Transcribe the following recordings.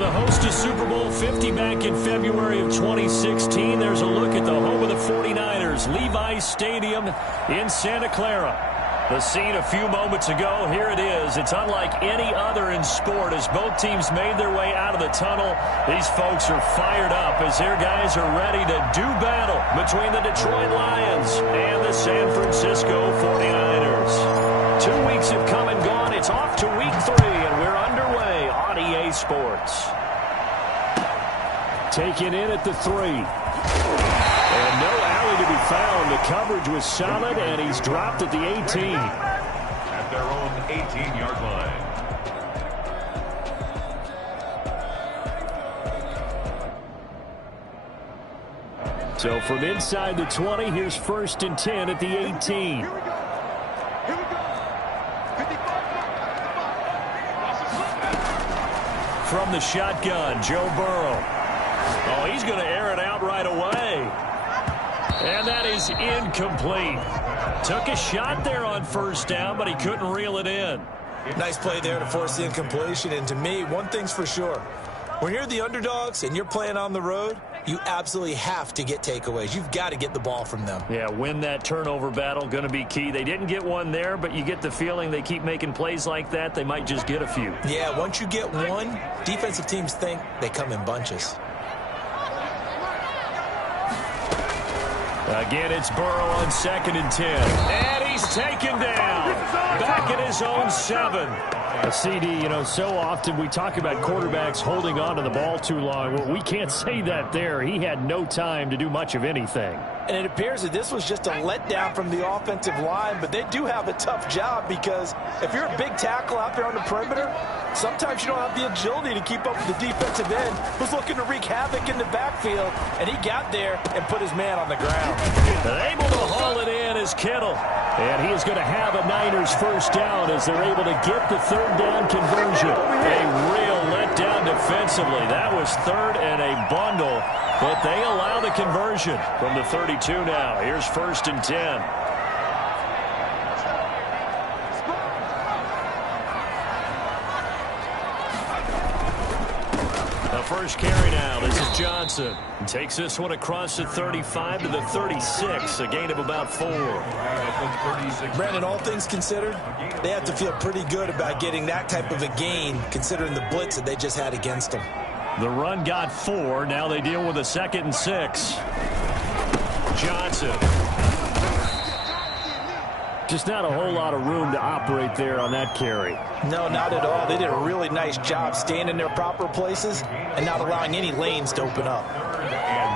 the host to Super Bowl 50 back in February of 2016, there's a look at the home of the 49ers, Levi's Stadium in Santa Clara. The scene a few moments ago, here it is. It's unlike any other in sport as both teams made their way out of the tunnel. These folks are fired up as their guys are ready to do battle between the Detroit Lions and the San Francisco 49ers. 2 weeks have come and gone. It's off to week 3, and we're underway on EA Sports. Taken in at the 3. And no alley to be found. The coverage was solid, and he's dropped at the 18. At their own 18-yard line. So from inside the 20, here's 1st and 10 at the 18. From the shotgun, Joe Burrow. Oh, he's going to air it out right away. And that is incomplete. Took a shot there on 1st down, but he couldn't reel it in. Nice play there to force the incompletion. And to me, one thing's for sure. When you're the underdogs and you're playing on the road, you absolutely have to get takeaways. You've got to get the ball from them. Yeah, win that turnover battle, going to be key. They didn't get one there, but you get the feeling they keep making plays like that, they might just get a few. Yeah, once you get one, defensive teams think they come in bunches. Again, it's Burrow on 2nd and 10. And he's taken down. Back at his own 7. CD, so often we talk about quarterbacks holding on to the ball too long. Well, we can't say that there. He had no time to do much of anything. And it appears that this was just a letdown from the offensive line, but they do have a tough job because if you're a big tackle out there on the perimeter, sometimes you don't have the agility to keep up with the defensive end who's looking to wreak havoc in the backfield, and he got there and put his man on the ground. Able to haul it in is Kittle. And he is going to have a Niners 1st down as they're able to get the 3rd down conversion. A real letdown defensively. That was 3rd and a bundle, but they allow the conversion from the 32 now. Here's 1st and 10. First carry now. This is Johnson. Takes this one across the 35 to the 36. A gain of about 4. Brandon, all things considered, they have to feel pretty good about getting that type of a gain considering the blitz that they just had against them. The run got 4. Now they deal with a 2nd and 6. Johnson. Just not a whole lot of room to operate there on that carry. No, not at all. They did a really nice job staying in their proper places and not allowing any lanes to open up. 3rd and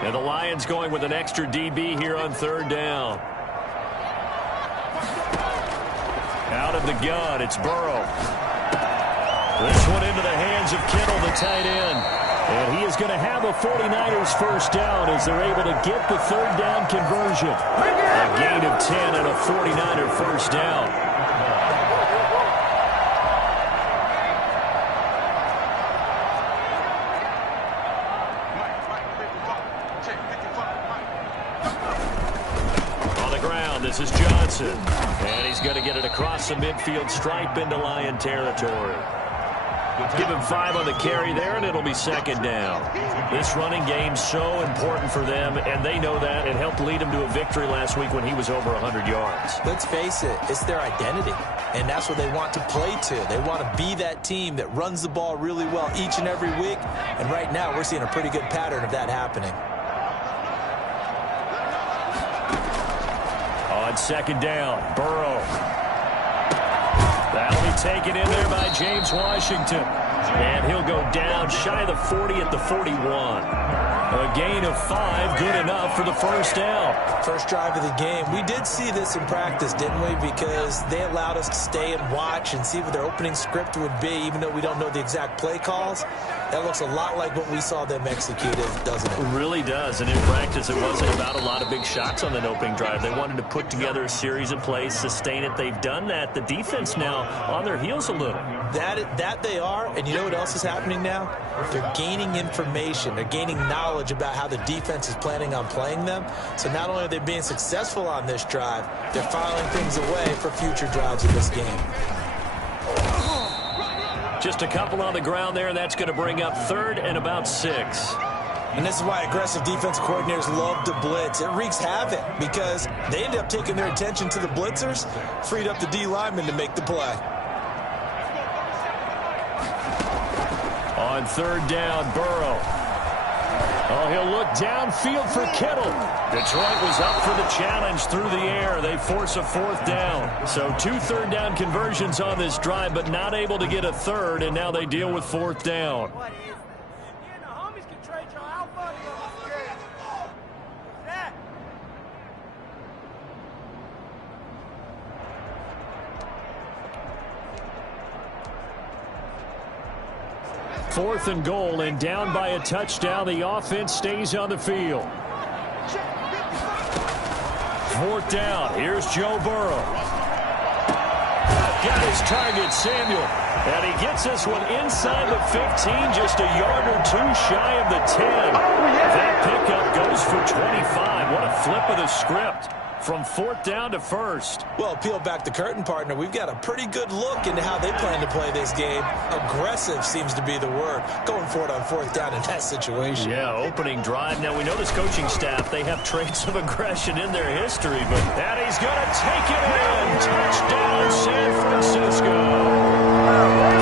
3. And the Lions going with an extra DB here on 3rd down. Out of the gun, it's Burrow. This one into the hands of Kittle, the tight end. And he is going to have a 49ers 1st down as they're able to get the 3rd down conversion. A gain of 10 and a 49er 1st down. On the ground, this is Johnson. And he's going to get it across the midfield stripe into Lion territory. Give him 5 on the carry there, and it'll be 2nd down. This running game's so important for them, and they know that. It helped lead him to a victory last week when he was over 100 yards. Let's face it, it's their identity, and that's what they want to play to. They want to be that team that runs the ball really well each and every week, and right now we're seeing a pretty good pattern of that happening. On 2nd down, Burrow. That'll be taken in there by James Washington. And he'll go down shy of the 40 at the 41. A gain of 5, good enough for the 1st down. First drive of the game. We did see this in practice, didn't we? Because they allowed us to stay and watch and see what their opening script would be, even though we don't know the exact play calls. That looks a lot like what we saw them execute, doesn't it? It really does. And in practice, it wasn't about a lot of big shots on that opening drive. They wanted to put together a series of plays, sustain it. They've done that. The defense now on their heels a little. That they are, and you know what else is happening now? They're gaining information. They're gaining knowledge about how the defense is planning on playing them. So not only are they being successful on this drive, they're filing things away for future drives in this game. Just a couple on the ground there. That's going to bring up 3rd and about 6. And this is why aggressive defense coordinators love to blitz. It wreaks havoc because they end up taking their attention to the blitzers, freed up the D lineman to make the play. On 3rd down, Burrow. Oh, he'll look downfield for Kittle. Detroit was up for the challenge through the air. They force a 4th down. So 2 3rd down conversions on this drive, but not able to get a 3rd, and now they deal with 4th down. Fourth and goal, and down by a touchdown. The offense stays on the field. 4th down. Here's Joe Burrow. Got his target, Samuel. And he gets this one inside the 15, just a yard or 2 shy of the 10. That pickup goes for 25. What a flip of the script. From 4th down to 1st. Well, peel back the curtain, partner. We've got a pretty good look into how they plan to play this game. Aggressive seems to be the word. Going for it on 4th down in that situation. Yeah, opening drive. Now, we know this coaching staff, they have traits of aggression in their history, but that he's going to take it in. Touchdown, San Francisco.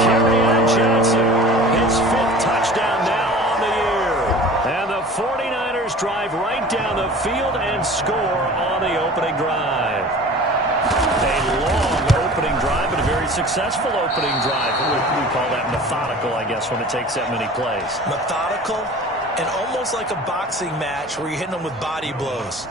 Kerryon Johnson, his 5th touchdown now on the year. And the 49ers drive right down the field and score on the opening drive. A long opening drive, but a very successful opening drive. We call that methodical, I guess, when it takes that many plays. Methodical and almost like a boxing match where you're hitting them with body blows.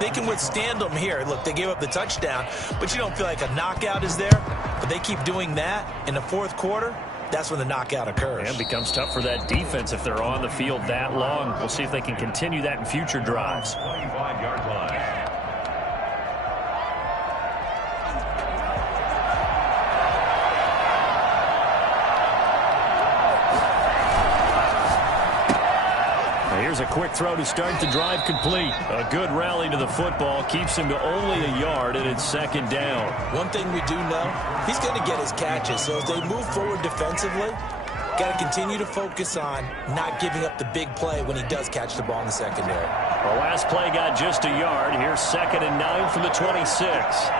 They can withstand them here. Look, they gave up the touchdown, but you don't feel like a knockout is there. But they keep doing that in the 4th quarter. That's when the knockout occurs. And it becomes tough for that defense if they're on the field that long. We'll see if they can continue that in future drives. 25-yard line. Here's a quick throw to start the drive complete. A good rally to the football keeps him to only a yard, and it's 2nd down. One thing we do know, he's going to get his catches. So as they move forward defensively, got to continue to focus on not giving up the big play when he does catch the ball in the secondary. The last play got just a yard. Here's 2nd and 9 from the 26.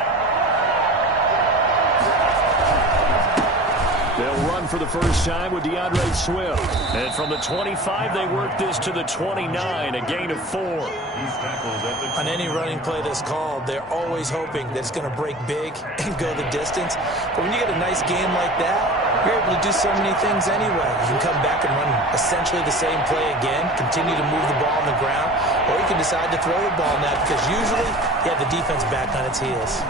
They'll run for the first time with DeAndre Swift. And from the 25, they work this to the 29, a gain of 4. On any running play that's called, they're always hoping that it's going to break big and go the distance. But when you get a nice game like that, you're able to do so many things anyway. You can come back and run essentially the same play again, continue to move the ball on the ground, or you can decide to throw the ball now because usually you have the defense back on its heels.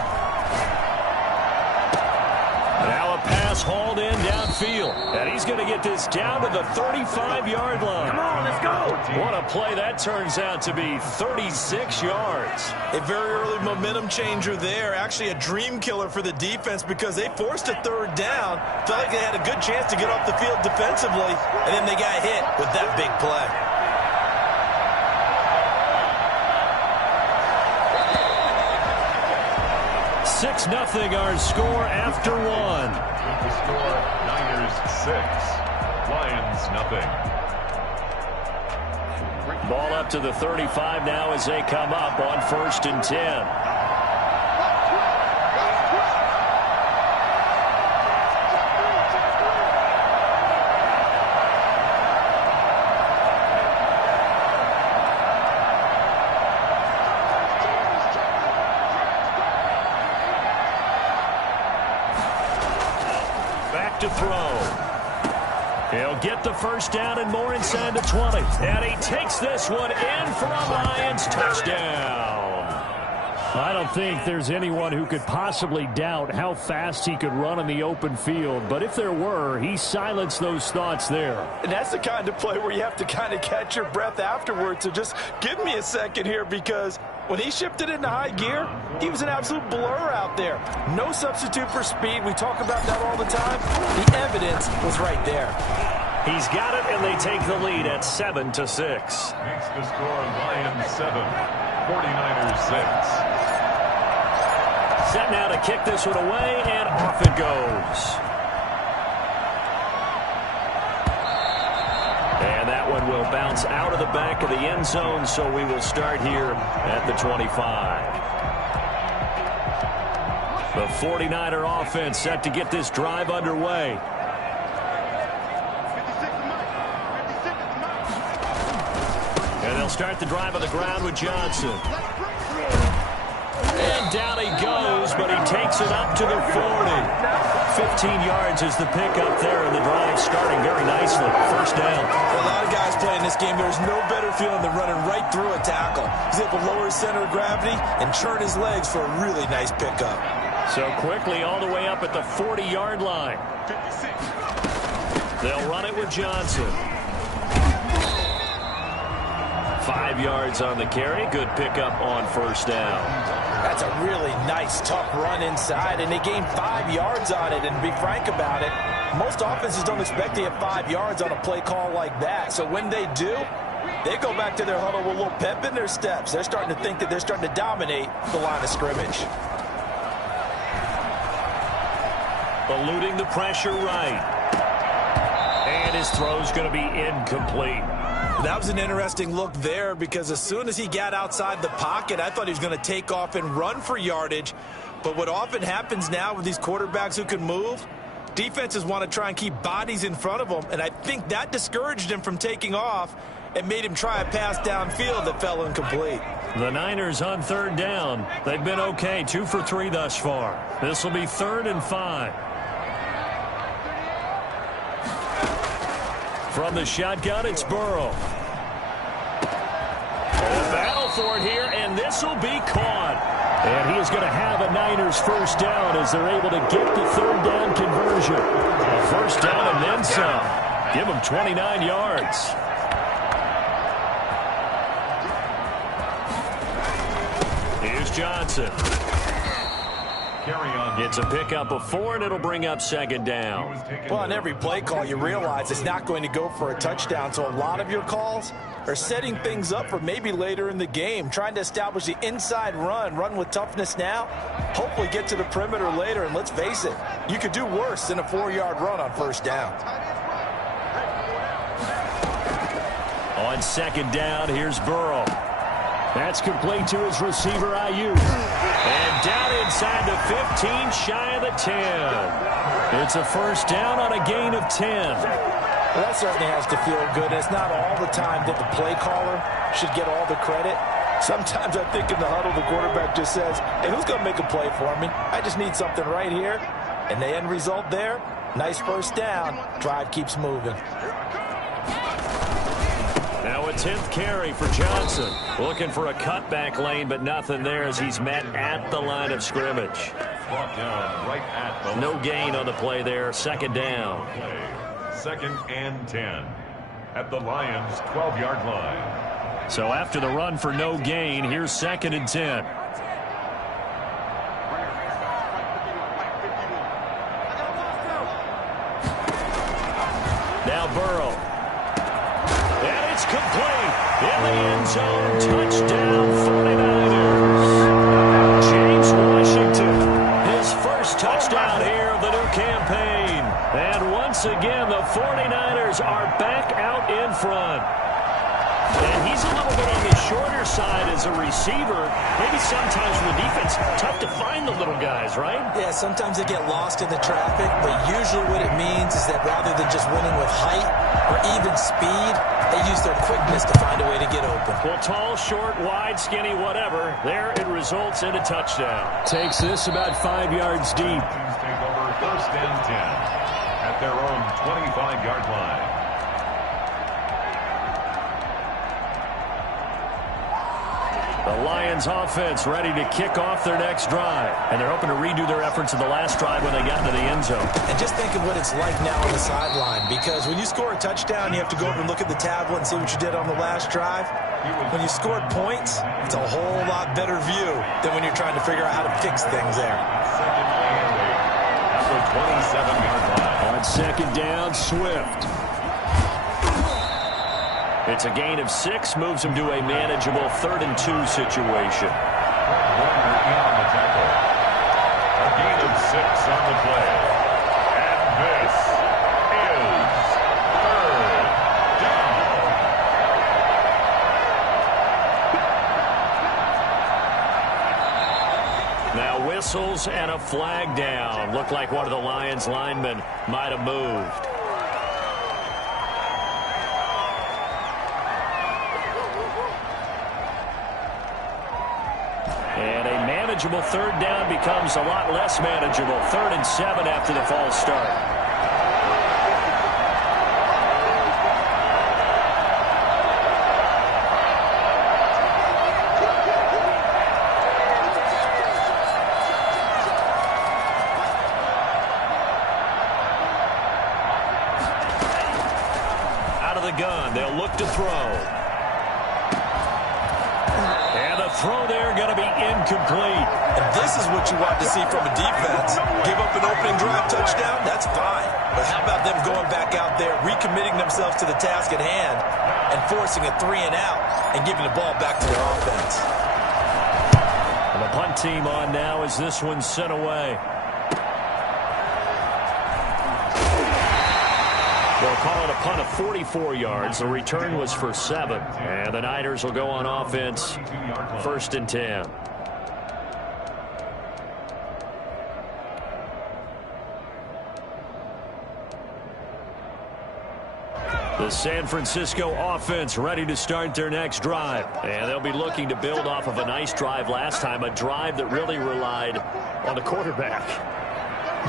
Now a pass hauled in downfield. And he's going to get this down to the 35-yard line. Come on, let's go. What a play that turns out to be. 36 yards. A very early momentum changer there. Actually a dream killer for the defense because they forced a 3rd down. Felt like they had a good chance to get off the field defensively, and then they got hit with that big play. Six nothing our score after 1. The score, Niners 6, Lions nothing. Ball up to the 35 now as they come up on 1st and 10. To throw. He'll get the first down and more inside the 20. And he takes this one in for a Lions touchdown. I don't think there's anyone who could possibly doubt how fast he could run in the open field. But if there were, he silenced those thoughts there. And that's the kind of play where you have to kind of catch your breath afterwards. So just give me a second here because when he shifted into high gear, he was an absolute blur out there. No substitute for speed. We talk about that all the time. The evidence was right there. He's got it, and they take the lead at 7-6. Makes the score Lions 7, 49ers 6. Set now to kick this one away, and off it goes. and will bounce out of the back of the end zone, so we will start here at the 25. The 49er offense set to get this drive underway. And they'll start the drive on the ground with Johnson. And down he goes, but he takes it up to the 40. 15 yards is the pickup there, and the drive starting very nicely. First down. A lot of guys playing this game, there's no better feeling than running right through a tackle. He's able to lower his center of gravity and churn his legs for a really nice pickup. So quickly all the way up at the 40-yard line. They'll run it with Johnson. 5 yards on the carry. Good pickup on first down. That's a really nice, tough run inside, and they gained 5 yards on it. And to be frank about it, most offenses don't expect to get 5 yards on a play call like that. So when they do, they go back to their huddle with a little pep in their steps. They're starting to think that they're starting to dominate the line of scrimmage. Eluding the pressure right. And his throw's going to be incomplete. That was an interesting look there, because as soon as he got outside the pocket, I thought he was going to take off and run for yardage. But what often happens now with these quarterbacks who can move, defenses want to try and keep bodies in front of them, and I think that discouraged him from taking off and made him try a pass downfield that fell incomplete. The Niners on third down. They've been okay, 2 for 3 thus far. This will be 3rd and 5. From the shotgun, it's Burrow. A battle for it here, and this will be caught. And he is going to have a Niners first down as they're able to get the third down conversion. A first down and then some. Give him 29 yards. Here's Johnson. Carry on. It's a pickup of 4, and it'll bring up second down. Well, on every play call, you realize it's not going to go for a touchdown, so a lot of your calls are setting things up for maybe later in the game, trying to establish the inside run with toughness now, hopefully get to the perimeter later, and let's face it, you could do worse than a 4-yard run on first down. On second down, here's Burrow. That's complete to his receiver, Ayuk. And down inside the 15, shy of the 10. It's a first down on a gain of 10. Well, that certainly has to feel good. It's not all the time that the play caller should get all the credit. Sometimes I think in the huddle, the quarterback just says, hey, who's going to make a play for me? I just need something right here. And the end result there, nice first down. Drive keeps moving. Now a 10th carry for Johnson. Looking for a cutback lane, but nothing there as he's met at the line of scrimmage. Brought down right at the No gain on the play there. Second down. 2nd and 10 at the Lions' 12-yard line. So after the run for no gain, here's 2nd and 10. Now Burrow. And it's complete. In the end zone, touchdown 49ers. James Washington, his first touchdown here of the new campaign. And once again, the 49ers are back out in front. And he's a little bit on the shorter side as a receiver. Maybe sometimes for the defense, tough to find the little guys, right? Yeah, sometimes they get lost in the traffic, but usually what it means is that rather than just winning with height or even speed, they use their quickness to find a way to get open. Well, tall, short, wide, skinny, whatever, there it results in a touchdown. Takes this about 5 yards deep. Lions take over 1st and 10 at their own 25-yard line. The Lions offense ready to kick off their next drive. And they're hoping to redo their efforts in the last drive when they got into the end zone. And just think of what it's like now on the sideline, because when you score a touchdown, you have to go over and look at the tablet and see what you did on the last drive. When you scored points, it's a whole lot better view than when you're trying to figure out how to fix things there. 2nd and 8 at the 27-yard line. On second down, Swift. It's a gain of 6, moves him to a manageable 3rd and 2 situation. Warner in on the tackle. A gain of 6 on the play. And this is 3rd down. whistles and a flag down. Looked like one of the Lions linemen might have moved. And a manageable third down becomes a lot less manageable. 3rd and 7 after the false start. Gun. They'll look to throw. And the throw there going to be incomplete. And this is what you want to see from a defense. Give up an opening drive touchdown, that's fine. But how about them going back out there, recommitting themselves to the task at hand, and forcing a 3 and out and giving the ball back to their offense. And the punt team on now as this one's sent away. They'll call it a punt of 44 yards. The return was for 7. And the Niners will go on offense, 1st and 10. The San Francisco offense ready to start their next drive. And they'll be looking to build off of a nice drive last time, a drive that really relied on the quarterback.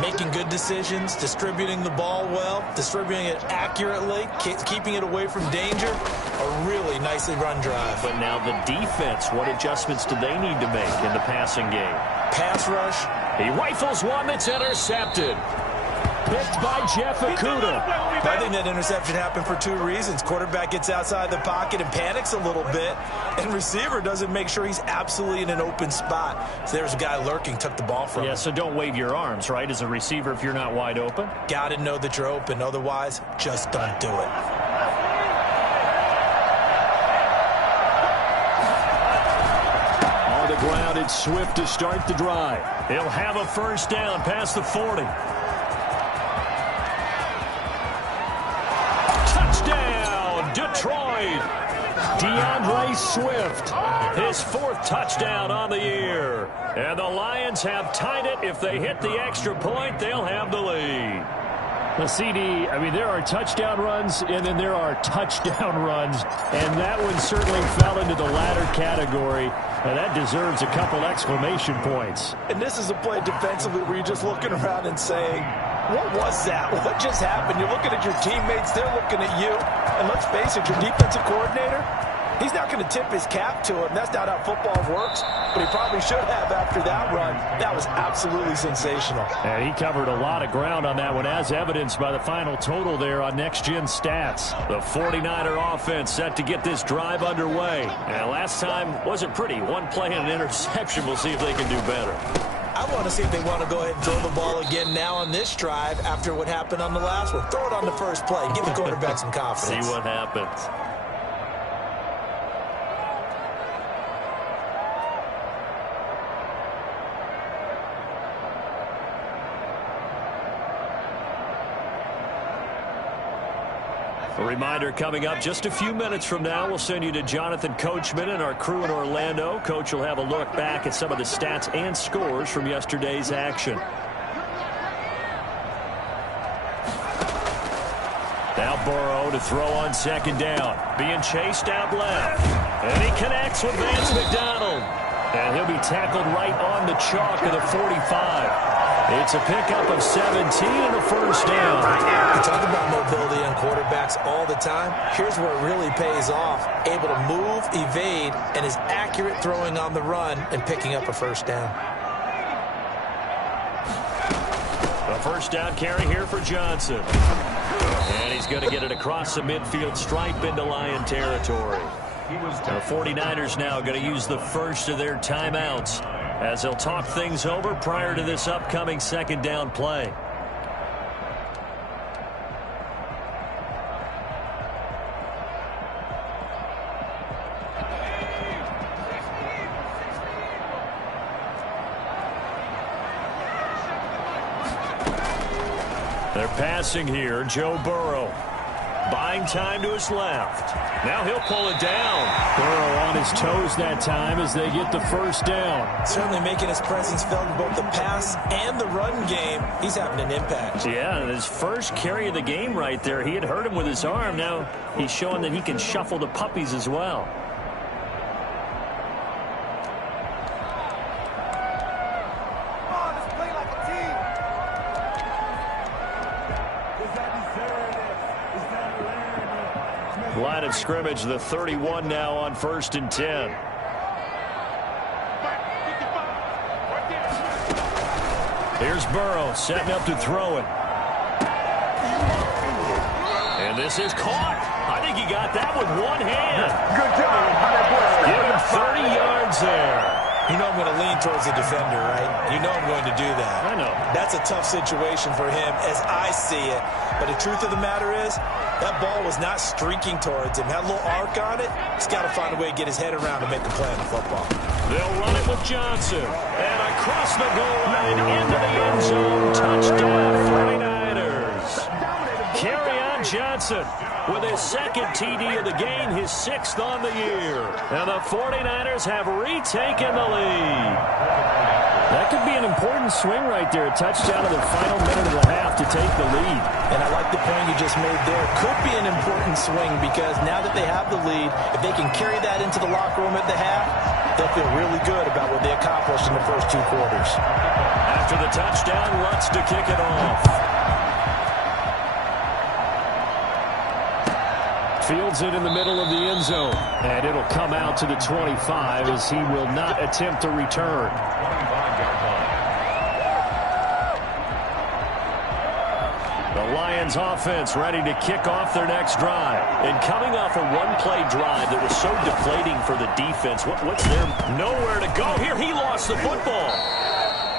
Making good decisions, distributing the ball well, distributing it accurately, keeping it away from danger. A really nicely run drive. But now the defense, what adjustments do they need to make in the passing game? Pass rush. He rifles one that's intercepted. Picked by Jeff Okudah. I think that interception happened for 2 reasons. Quarterback gets outside the pocket and panics a little bit, and receiver doesn't make sure he's absolutely in an open spot. So there's a guy lurking, took the ball from him. Yeah, so don't wave your arms, right, as a receiver if you're not wide open. Got to know that you're open. Otherwise, just don't do it. On the ground, it's Swift to start the drive. He'll have a 1st down past the 40. Detroit. DeAndre Swift, his 4th touchdown on the year. And the Lions have tied it. If they hit the extra point, they'll have the lead. The CD, I mean, there are touchdown runs, and then there are touchdown runs. And that one certainly fell into the latter category. And that deserves a couple exclamation points. And this is a play defensively where you're just looking around and saying, what was that? What just happened? You're looking at your teammates. They're looking at you. And let's face it, your defensive coordinator, he's not going to tip his cap to him. That's not how football works. But he probably should have after that run. That was absolutely sensational. And he covered a lot of ground on that one, as evidenced by the final total there on Next Gen Stats. The 49er offense set to get this drive underway. And last time wasn't pretty. One play and an interception. We'll see if they can do better. I want to see if they want to go ahead and throw the ball again now on this drive after what happened on the last one. Throw it on the first play. Give the quarterback some confidence. See what happens. A reminder coming up just a few minutes from now, we'll send you to Jonathan Coachman and our crew in Orlando. Coach will have a look back at some of the stats and scores from yesterday's action. Now Burrow to throw on 2nd down. Being chased out left. And he connects with Vance McDonald. And he'll be tackled right on the chalk of the 45. It's a pickup of 17 and a 1st down. We talk about mobility on quarterbacks all the time. Here's where it really pays off. Able to move, evade, and is accurate throwing on the run and picking up a 1st down. A 1st down carry here for Johnson. And he's going to get it across the midfield stripe into Lion territory. The 49ers now going to use the first of their timeouts as they'll talk things over prior to this upcoming 2nd down play. They're passing here. Joe Burrow. buying time to his left. Now he'll pull it down. Burrow on his toes that time as they get the first down. Certainly making his presence felt in both the pass and the run game. He's having an impact. Yeah, his first carry of the game right there. He had hurt him with his arm. Now he's showing that he can shuffle the puppies as well. Line of scrimmage, the 31 now on 1st and 10. Here's Burrow setting up to throw it. And this is caught. I think he got that with one hand. Good job. Give him 30 yards there. You know I'm going to lean towards the defender, right? You know I'm going to do that. I know. That's a tough situation for him as I see it. But the truth of the matter is, that ball was not streaking towards him. Had a little arc on it. He's got to find a way to get his head around to make a play on the football. They'll run it with Johnson. And across the goal line into the end zone. Touchdown, 49ers. Kerryon Johnson with his second TD of the game, his 6th on the year. And the 49ers have retaken the lead. That could be an important swing right there. A touchdown in the final minute of the half to take the lead. And I like the point you just made there. Could be an important swing because now that they have the lead, if they can carry that into the locker room at the half, they'll feel really good about what they accomplished in the first 2 quarters. After the touchdown, Lutz to kick it off. Fields it in the middle of the end zone. And it'll come out to the 25 as he will not attempt to return. The Lions offense ready to kick off their next drive. And coming off a one-play drive that was so deflating for the defense, what's there? Nowhere to go. Here he lost the football.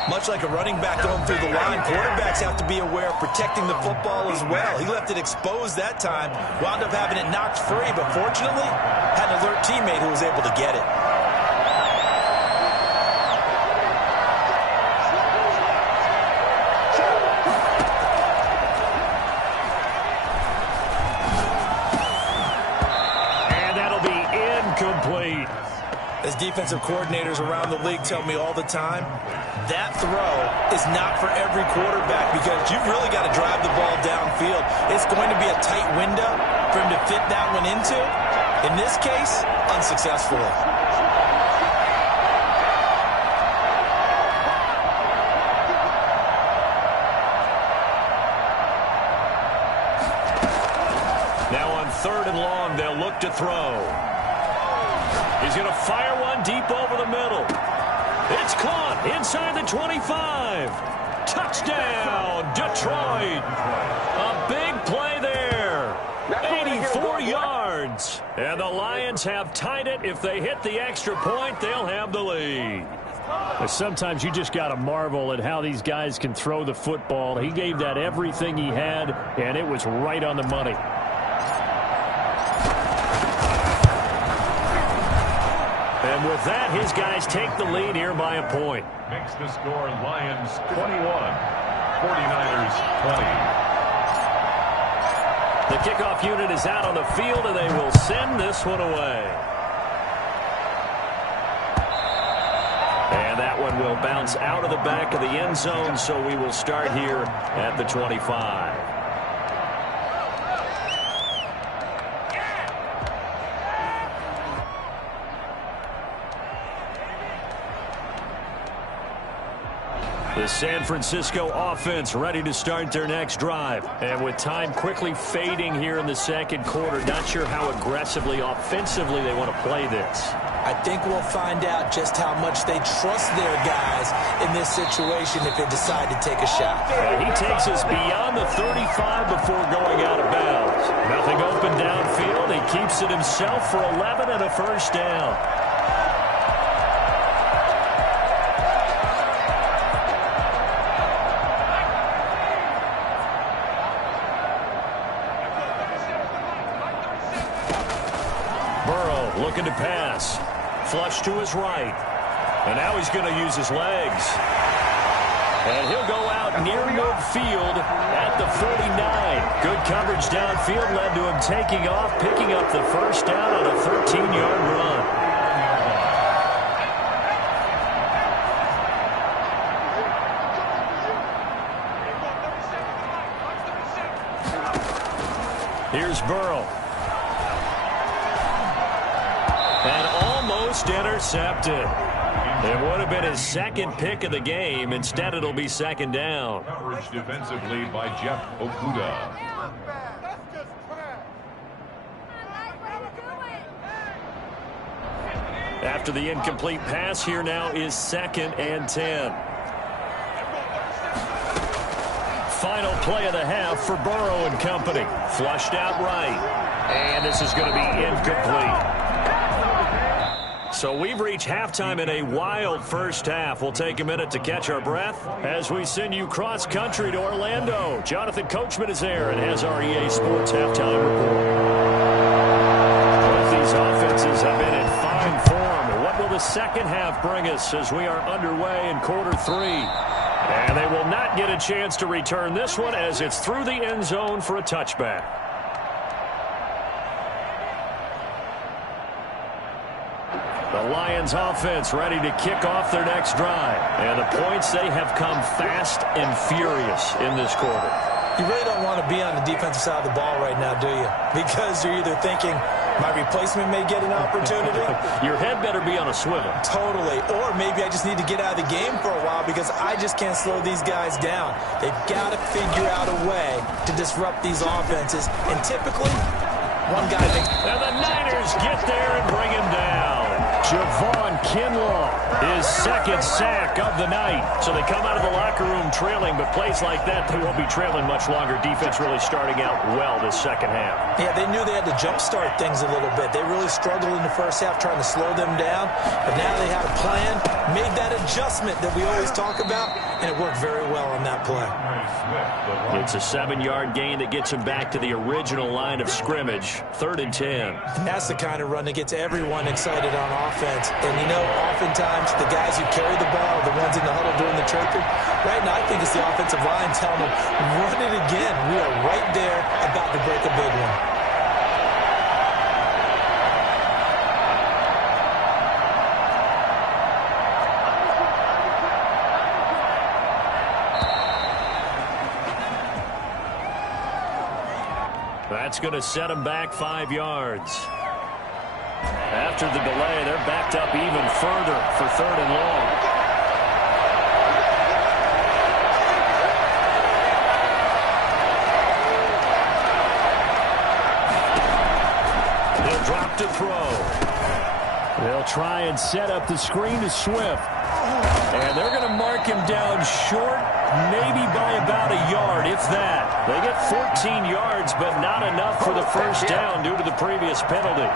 Much like a running back going through the line, quarterbacks have to be aware of protecting the football as well. He left it exposed that time, wound up having it knocked free, but fortunately, had an alert teammate who was able to get it. And that'll be incomplete. As defensive coordinators around the league tell me all the time, that throw is not for every quarterback because you've really got to drive the ball downfield. It's going to be a tight window for him to fit that one into. In this case, unsuccessfully. Now on 3rd and long, they'll look to throw. He's going to fire one deep over the middle. It's caught inside the 25. Touchdown, Detroit. A big play there. 84 yards. And the Lions have tied it. If they hit the extra point, they'll have the lead. Sometimes you just got to marvel at how these guys can throw the football. He gave that everything he had, and it was right on the money. And with that, his guys take the lead here by a point. Makes the score Lions 21, 49ers 20. The kickoff unit is out on the field, and they will send this one away. And that one will bounce out of the back of the end zone, so we will start here at the 25. The San Francisco offense ready to start their next drive. And with time quickly fading here in the second quarter, not sure how aggressively, offensively they want to play this. I think we'll find out just how much they trust their guys in this situation if they decide to take a shot. And he takes us beyond the 35 before going out of bounds. Nothing open downfield. He keeps it himself for 11 and a first down. Looking to pass. Flush to his right. And now he's going to use his legs. And he'll go out near midfield at the 49. Good coverage downfield led to him taking off, picking up the first down on a 13-yard run. Here's Burrow. And almost intercepted. It would have been his second pick of the game. Instead, it'll be second down. Coverage defensively by Jeff Okudah. After the incomplete pass, here now is 2nd and 10. Final play of the half for Burrow and company. Flushed out right. And this is going to be incomplete. So we've reached halftime in a wild first half. We'll take a minute to catch our breath as we send you cross-country to Orlando. Jonathan Coachman is there and has our EA Sports halftime report. Both these offenses have been in fine form. What will the second half bring us as we are underway in quarter 3? And they will not get a chance to return this one as it's through the end zone for a touchback. The Lions offense ready to kick off their next drive. And the points, they have come fast and furious in this quarter. You really don't want to be on the defensive side of the ball right now, do you? Because you're either thinking, my replacement may get an opportunity. Your head better be on a swivel. Totally. Or maybe I just need to get out of the game for a while because I just can't slow these guys down. They've got to figure out a way to disrupt these offenses. And typically, one guy thinks... And the Niners get there and bring him down. Javon Kinlaw, his second sack of the night. So they come out of the locker room trailing, but plays like that, they won't be trailing much longer. Defense really starting out well this second half. Yeah, they knew they had to jumpstart things a little bit. They really struggled in the first half trying to slow them down, but now they had a plan, made that adjustment that we always talk about, and it worked very well on that play. It's a 7-yard gain that gets him back to the original line of scrimmage, 3rd and 10. And that's the kind of run that gets everyone excited on offense. And, you know, oftentimes the guys who carry the ball are the ones in the huddle doing the chirping. Right now, I think it's the offensive line telling them, run it again. We are right there about to break a big one. That's going to set them back 5 yards. After the delay, they're backed up even further for 3rd and long. He'll drop to throw. They'll try and set up the screen to Swift. And they're going to mark him down short, maybe by about a yard, if that. They get 14 yards, but not enough for the first down due to the previous penalty.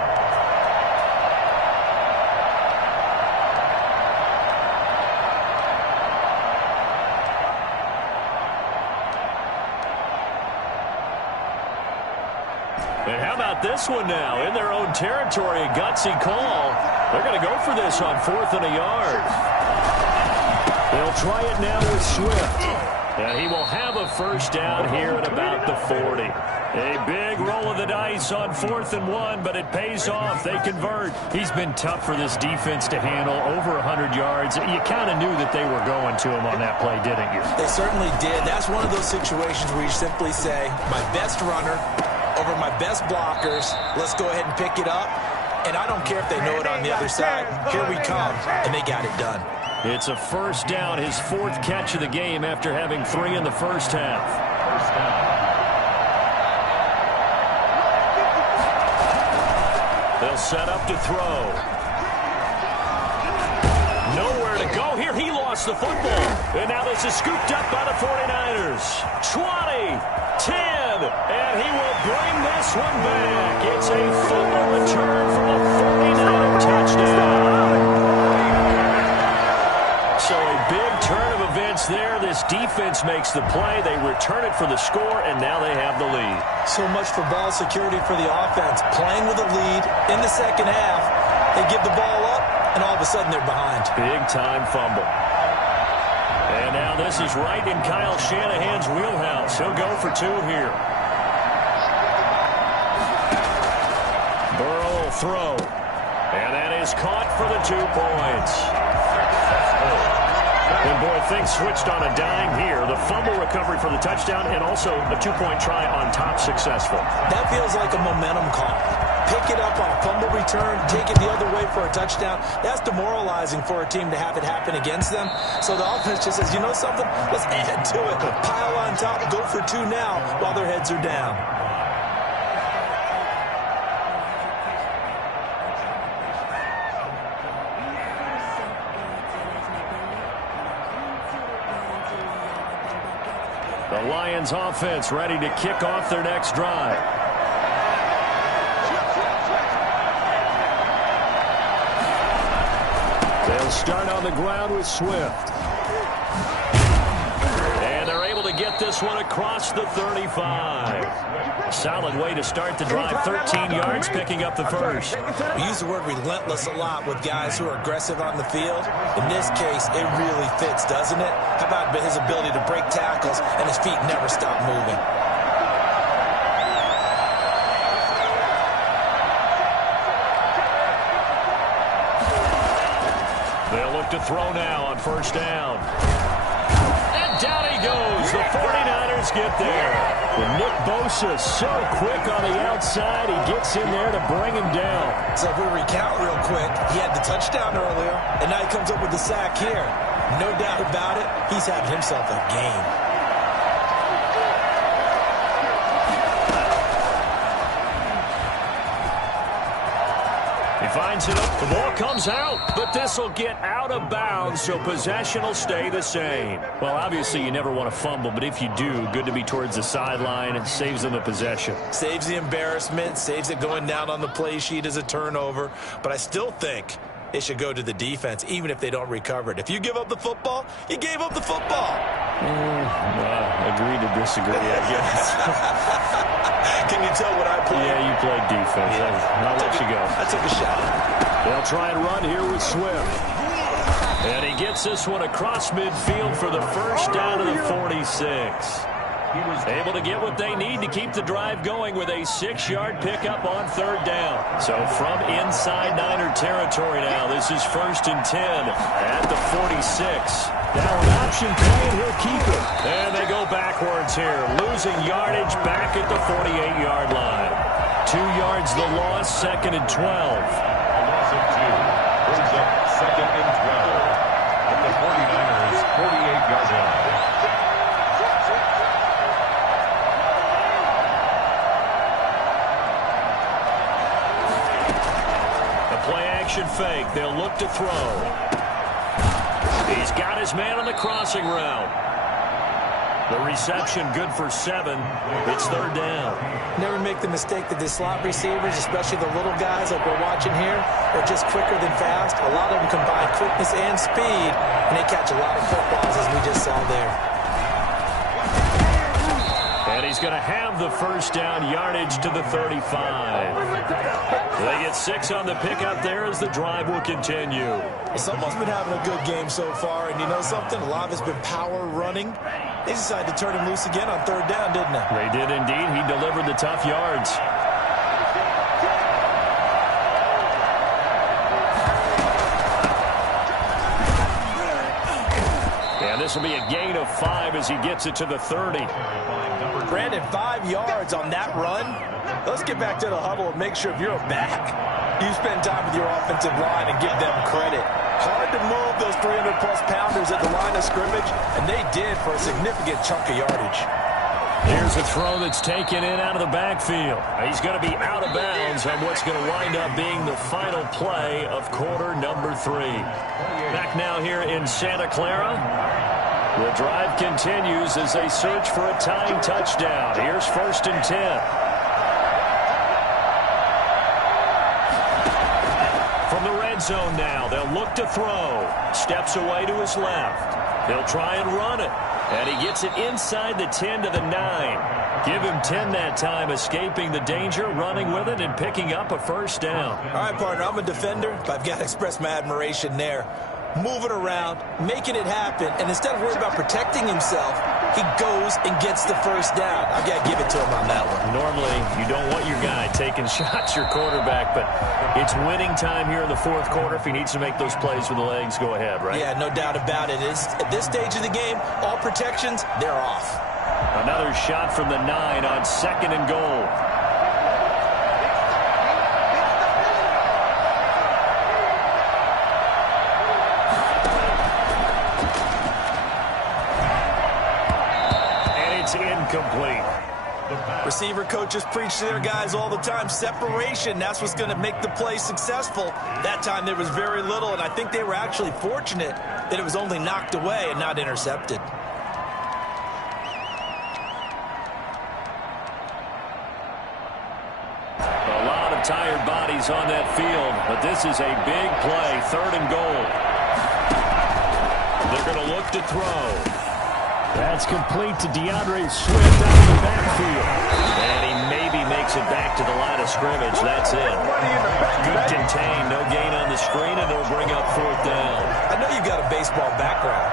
And how about this one now? In their own territory, a gutsy call. They're going to go for this on 4th and a yard. They'll try it now with Swift. And he will have a first down here at about the 40. A big roll of the dice on 4th and 1, but it pays off. They convert. He's been tough for this defense to handle, over 100 yards. You kind of knew that they were going to him on that play, didn't you? They certainly did. That's one of those situations where you simply say, my best runner over my best blockers. Let's go ahead and pick it up. And I don't care if they know it on the other side. Here we come, and they got it done. It's a first down, his 4th catch of the game after having 3 in the first half. First down. They'll set up to throw. Nowhere to go here. He lost the football. And now this is scooped up by the 49ers. 20, 10, and he will bring this one back. It's a fumble return for the 49er touchdown. So a big turn of events there. This defense makes the play. They return it for the score, and now they have the lead. So much for ball security for the offense. Playing with a lead in the second half. They give the ball up, and all of a sudden they're behind. Big-time fumble. And now this is right in Kyle Shanahan's wheelhouse. He'll go for 2 here. Burrow will throw. And that is caught for the 2 points. And boy, things switched on a dime here. The fumble recovery for the touchdown and also a 2-point try on top successful. That feels like a momentum call. Pick it up on a fumble return, take it the other way for a touchdown. That's demoralizing for a team to have it happen against them. So the offense just says, you know something? Let's add to it. Pile on top, go for 2 now while their heads are down. The Lions offense ready to kick off their next drive. They'll start on the ground with Swift. And they're able to get this one across the 35. Solid way to start the drive. 13 yards, picking up the first. We use the word relentless a lot with guys who are aggressive on the field. In this case, it really fits, doesn't it? How about his ability to break tackles and his feet never stop moving? They'll look to throw now on first down. And down he goes. The 49ers get there. And Nick Bosa so quick on the outside. He gets in there to bring him down. So if we recount real quick, he had the touchdown earlier, and now he comes up with the sack here. No doubt about it, he's having himself a game. He finds it up. The ball comes out, but this will get out of bounds, so possession will stay the same. Well, obviously, you never want to fumble, but if you do, good to be towards the sideline. It saves them the possession. Saves the embarrassment, saves it going down on the play sheet as a turnover. But I still think it should go to the defense, even if they don't recover it. If you give up the football, you gave up the football. Agree to disagree, I guess. Can you tell what I played? Yeah, you played defense. Yeah. I'll let you go. I took a shot. They'll try and run here with Swift. And he gets this one across midfield for the first down to the 46. Able to get what they need to keep the drive going with a 6-yard pickup on third down. So from inside Niner territory now, this is 1st and 10 at the 46. Now an option play, and he'll keep it. And they go backwards here, losing yardage back at the 48-yard line. 2 yards the loss, 2nd and 12. A loss of 2. Brings up 2nd and 12 at the 49ers' 48-yard line. Play-action fake. They'll look to throw. He's got his man on the crossing route. The reception good for 7. It's 3rd down. Never make the mistake that the slot receivers, especially the little guys like we're watching here, are just quicker than fast. A lot of them combine quickness and speed, and they catch a lot of footballs, as we just saw there. And he's going to have the first down, yardage to the 35. They get 6 on the pickup there as the drive will continue. Well, someone's been having a good game so far, and you know something? A lot of it's been power running. They decided to turn him loose again on 3rd down, didn't they? They did indeed. He delivered the tough yards. And this will be a gain of 5 as he gets it to the 30. Brandon, 5 yards on that run. Let's get back to the huddle and make sure if you're back, you spend time with your offensive line and give them credit. Hard to move those 300-plus pounders at the line of scrimmage, and they did for a significant chunk of yardage. Here's a throw that's taken in out of the backfield. He's going to be out of bounds on what's going to wind up being the final play of quarter number 3. Back now here in Santa Clara. The drive continues as they search for a tying touchdown. Here's 1st and 10. From the red zone now, they'll look to throw. Steps away to his left. They'll try and run it. And he gets it inside the 10 to the 9. Give him 10 that time, escaping the danger, running with it, and picking up a first down. All right, partner, I'm a defender, but I've got to express my admiration there. moving around, making it happen, and instead of worrying about protecting himself, he goes and gets the first down. I've got to give it to him on that one. Normally, you don't want your guy taking shots, your quarterback, but it's winning time here in the fourth quarter. If he needs to make those plays with the legs, go ahead, right? Yeah, no doubt about it. At this stage of the game, all protections, they're off. Another shot from the 9 on 2nd and goal. Incomplete. Receiver coaches preach to their guys all the time. Separation, that's what's going to make the play successful. That time there was very little, and I think they were actually fortunate that it was only knocked away and not intercepted. A lot of tired bodies on that field, but this is a big play. 3rd and goal. They're going to look to throw. That's complete to DeAndre Swift out of the backfield. And he maybe makes it back to the line of scrimmage. That's it. Good contain. No gain on the screen, and it'll bring up 4th down. I know you've got a baseball background,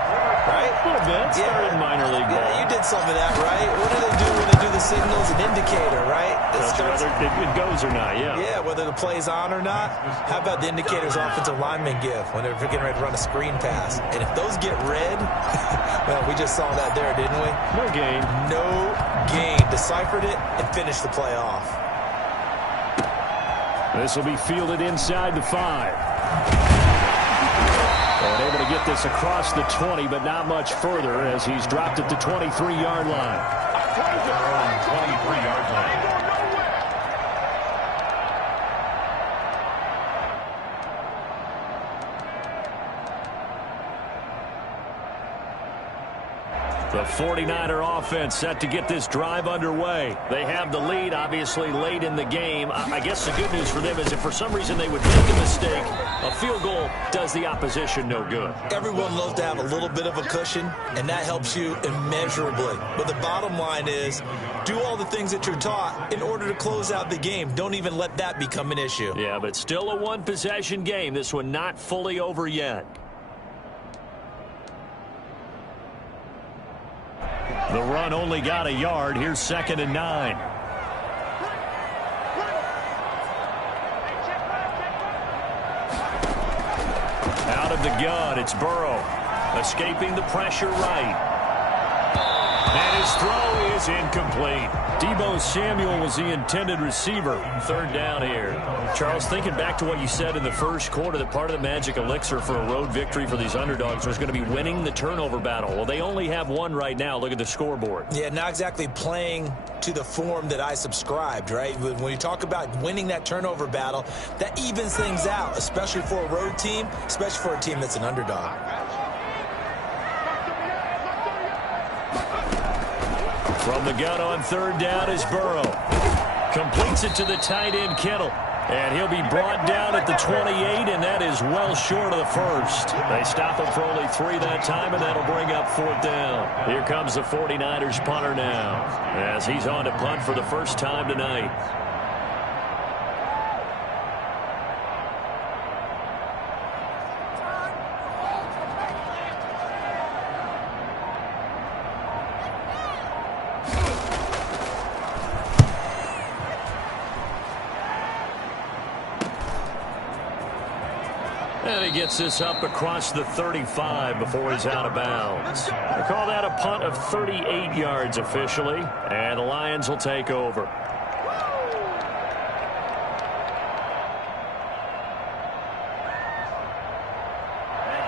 right? A little bit. Started minor league ball. Yeah, you did some of that, right? What do they do when they do the signals? An indicator, right? Whether it goes or not, yeah. Yeah, whether the play's on or not. How about the indicators offensive linemen give when they're getting ready to run a screen pass? And if those get red, well, we just saw that there, didn't we? No gain. No gain. Deciphered it and finished the play off. This will be fielded inside the 5. And able to get this across the 20, but not much further as he's dropped at the 23-yard line. Their own 23-yard line. The 49er offense set to get this drive underway. They have the lead, obviously, late in the game. I guess the good news for them is if for some reason they would make a mistake, a field goal does the opposition no good. Everyone loves to have a little bit of a cushion, and that helps you immeasurably. But the bottom line is, do all the things that you're taught in order to close out the game. Don't even let that become an issue. Yeah, but still a one-possession game. This one not fully over yet. The run only got a yard. Here's 2nd and 9. Out of the gun, it's Burrow. Escaping the pressure right. And his throw is incomplete. Deebo Samuel was the intended receiver. 3rd down here. Charles, thinking back to what you said in the first quarter, that part of the magic elixir for a road victory for these underdogs was going to be winning the turnover battle. Well, they only have one right now. Look at the scoreboard. Yeah, not exactly playing to the form that I subscribed, right? When you talk about winning that turnover battle, that evens things out, especially for a road team, especially for a team that's an underdog. From the gun on 3rd down is Burrow. Completes it to the tight end, Kittle. And he'll be brought down at the 28, and that is well short of the first. They stop him for only 3 that time, and that'll bring up 4th down. Here comes the 49ers punter now, as he's on to punt for the first time tonight. And he gets this up across the 35 before he's out of bounds. They call that a punt of 38 yards officially, and the Lions will take over.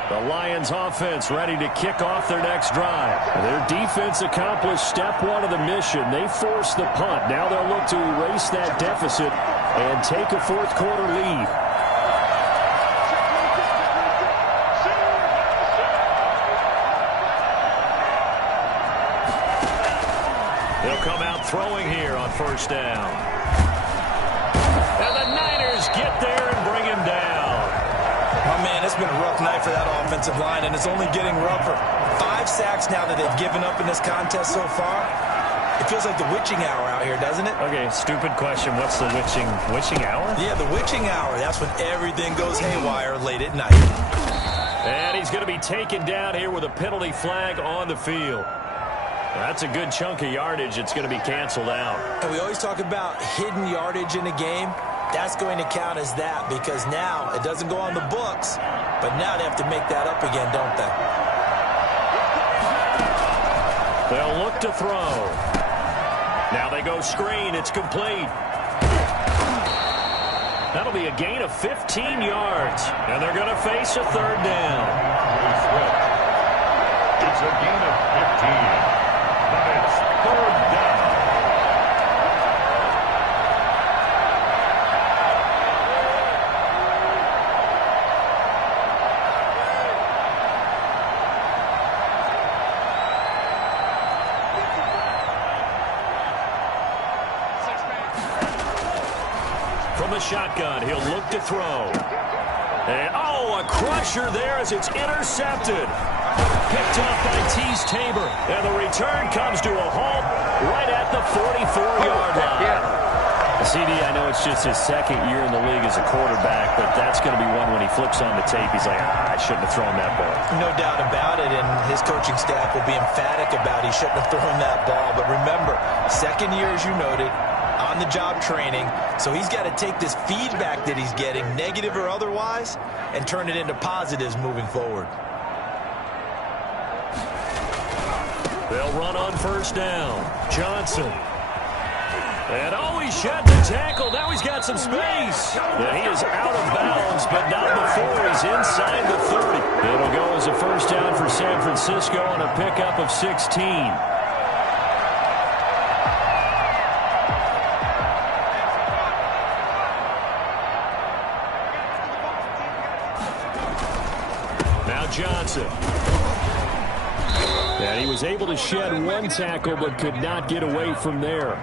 The Lions offense ready to kick off their next drive. Their defense accomplished step 1 of the mission. They forced the punt. Now they'll look to erase that deficit and take a fourth quarter lead. They'll come out throwing here on first down. And the Niners get there and bring him down. Oh, man, it's been a rough night for that offensive line, and it's only getting rougher. 5 sacks now that they've given up in this contest so far. It feels like the witching hour out here, doesn't it? Okay, stupid question. What's the witching hour? Yeah, the witching hour. That's when everything goes haywire late at night. And he's going to be taken down here with a penalty flag on the field. That's a good chunk of yardage. It's going to be canceled out. And we always talk about hidden yardage in a game. That's going to count as that because now it doesn't go on the books, but now they have to make that up again, don't they? They'll look to throw. Now they go screen. It's complete. That'll be a gain of 15 yards, and they're going to face a third down. It's a gain of 15. But it's third down. From the shotgun, he'll look to throw. And, a crusher there as it's intercepted. Picked off by Teez Tabor. And the return comes to a halt right at the 44-yard line. CD, I know it's just his second year in the league as a quarterback, but that's going to be one when he flips on the tape. He's like, I shouldn't have thrown that ball. No doubt about it, and his coaching staff will be emphatic about he shouldn't have thrown that ball. But remember, second year, as you noted, on-the-job training, so he's got to take this feedback that he's getting, negative or otherwise, and turn it into positives moving forward. They'll run on first down. Johnson. And he shed the tackle. Now he's got some space. And he is out of bounds, but not before he's inside the 30. It'll go as a first down for San Francisco on a pickup of 16. Johnson. And he was able to shed one tackle but could not get away from there.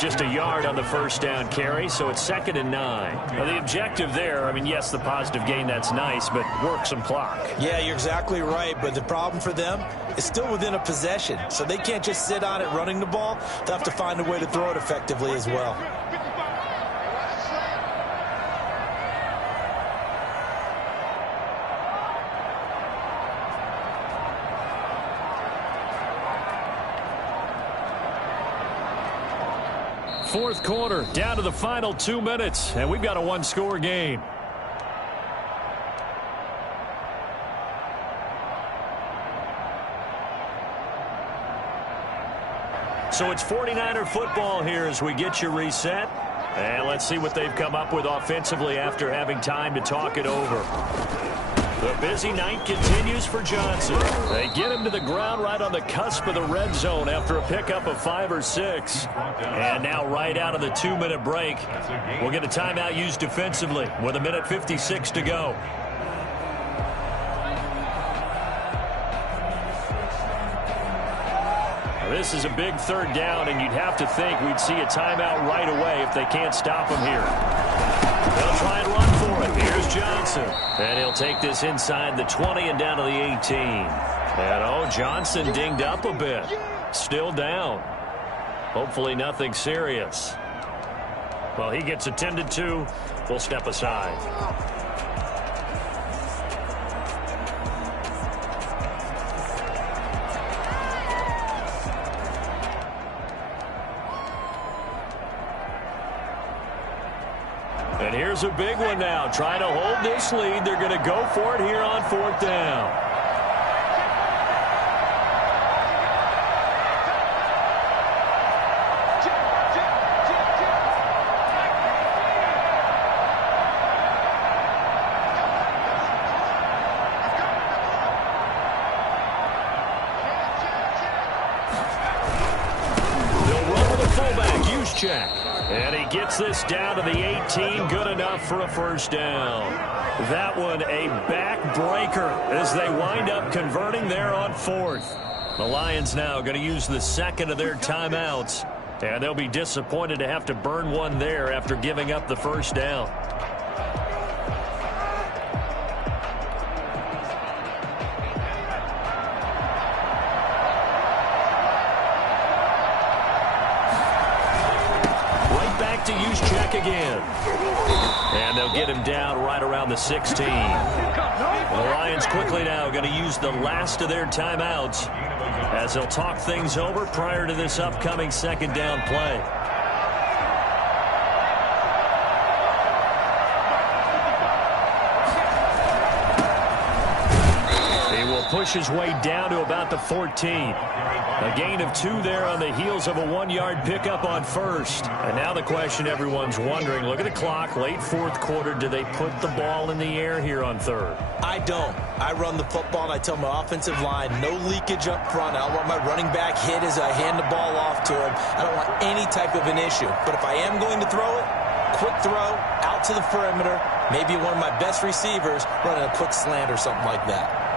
Just a yard on the first down carry, so it's 2nd and 9. Now the objective there, I mean, yes, the positive gain, that's nice, but work some clock. Yeah, you're exactly right, but the problem for them is still within a possession, so they can't just sit on it running the ball. They'll have to find a way to throw it effectively as well. Fourth quarter, down to the final 2 minutes, and we've got a one-score game. So it's 49er football here as we get you reset. And let's see what they've come up with offensively after having time to talk it over. The busy night continues for Johnson. They get him to the ground right on the cusp of the red zone after a pickup of 5 or 6. And now right out of the 2-minute break, we'll get a timeout used defensively with 1:56 to go. This is a big third down, and you'd have to think we'd see a timeout right away if they can't stop him here. They'll try and run for it. Here's Johnson. And he'll take this inside the 20 and down to the 18. And, Johnson dinged up a bit. Still down. Hopefully nothing serious. Well, he gets attended to. We'll step aside. And here's a big one now. Trying to hold this lead. They're going to go for it here on 4th down. They'll run with a fullback. Juszczyk. And he gets this down to the 18, good enough for a first down. That one a backbreaker as they wind up converting there on 4th. The Lions now going to use the second of their timeouts, and they'll be disappointed to have to burn one there after giving up the first down. Again. And they'll they'll get him down right around the 16. The Lions quickly now going to use the last of their timeouts as they'll talk things over prior to this upcoming second down play. Push his way down to about the 14. A gain of 2 there on the heels of a 1-yard pickup on first. And now the question everyone's wondering, look at the clock, late fourth quarter, do they put the ball in the air here on third? I don't. I run the football and I tell my offensive line, no leakage up front. I don't want my running back hit as I hand the ball off to him. I don't want any type of an issue. But if I am going to throw it, quick throw, out to the perimeter, maybe one of my best receivers running a quick slant or something like that.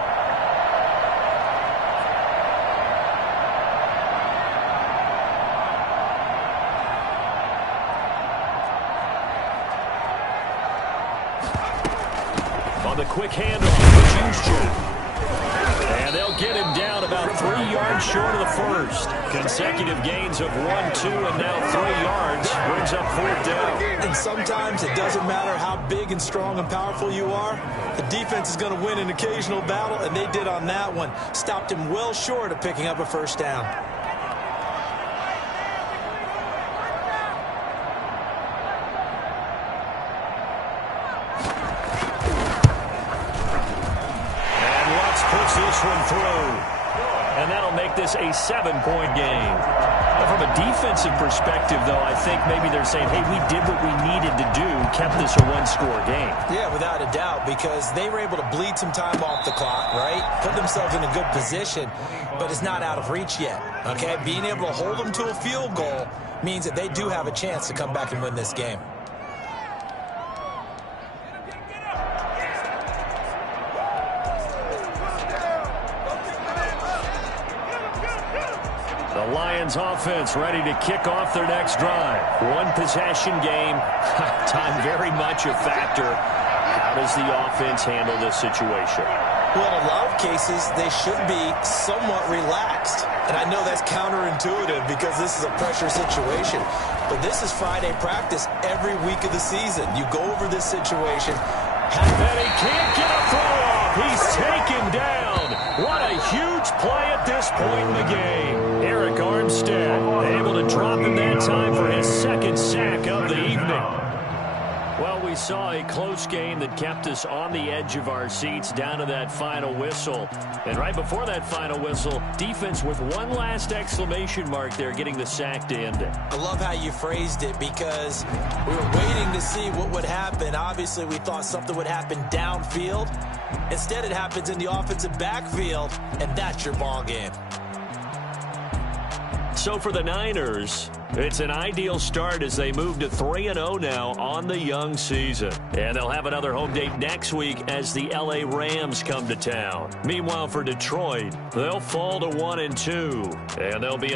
The quick handoff for Juszczyk. And they'll get him down about 3 yards short of the first. Consecutive gains of 1, 2, and now 3 yards brings up fourth down. And sometimes it doesn't matter how big and strong and powerful you are. The defense is going to win an occasional battle, and they did on that one. Stopped him well short of picking up a first down. This one through. And that'll make this a 7-point game. Now, from a defensive perspective, though, I think maybe they're saying, hey, we did what we needed to do, kept this a one-score game. Yeah, without a doubt, because they were able to bleed some time off the clock, right? Put themselves in a good position, but it's not out of reach yet, okay? Being able to hold them to a field goal means that they do have a chance to come back and win this game. The Lions offense ready to kick off their next drive. One possession game. Time very much a factor. How does the offense handle this situation? Well, in a lot of cases, they should be somewhat relaxed. And I know that's counterintuitive because this is a pressure situation. But this is Friday practice every week of the season. You go over this situation. And he can't get a throw off. He's taken down. What a huge play at this point in the game. Arik Armstead able to drop him that time for his second sack of the evening. Well, we saw a close game that kept us on the edge of our seats down to that final whistle. And right before that final whistle, defense with one last exclamation mark there, getting the sack to end it. I love how you phrased it because we were waiting to see what would happen. Obviously, we thought something would happen downfield. Instead, it happens in the offensive backfield, and that's your ball game. So for the Niners, it's an ideal start as they move to 3-0 now on the young season. And they'll have another home date next week as the LA Rams come to town. Meanwhile, for Detroit, they'll fall to 1-2, and they'll be at